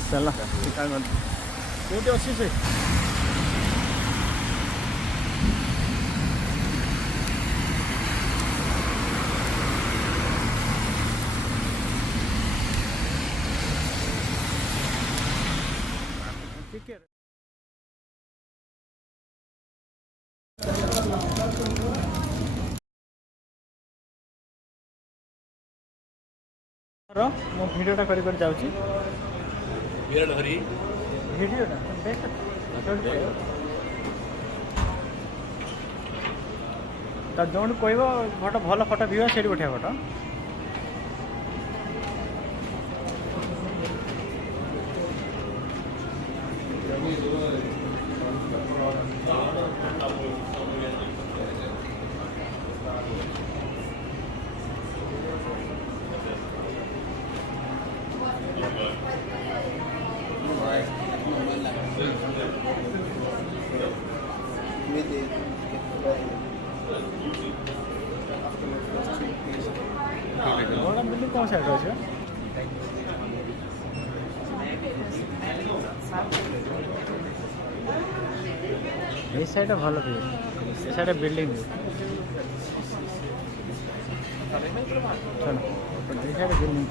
चला कोटी अच्छी से मो भिडियोटा कर जाऊँगी विराट हरी भिडियोटा तो जो कह फोटो भल फोटो भी से उठा फोटो बिल्डिंग कौन साइड अच्छे ये साइड भल भी ये साइड बिल्डिंग चलो ये साइड बिल्डिंग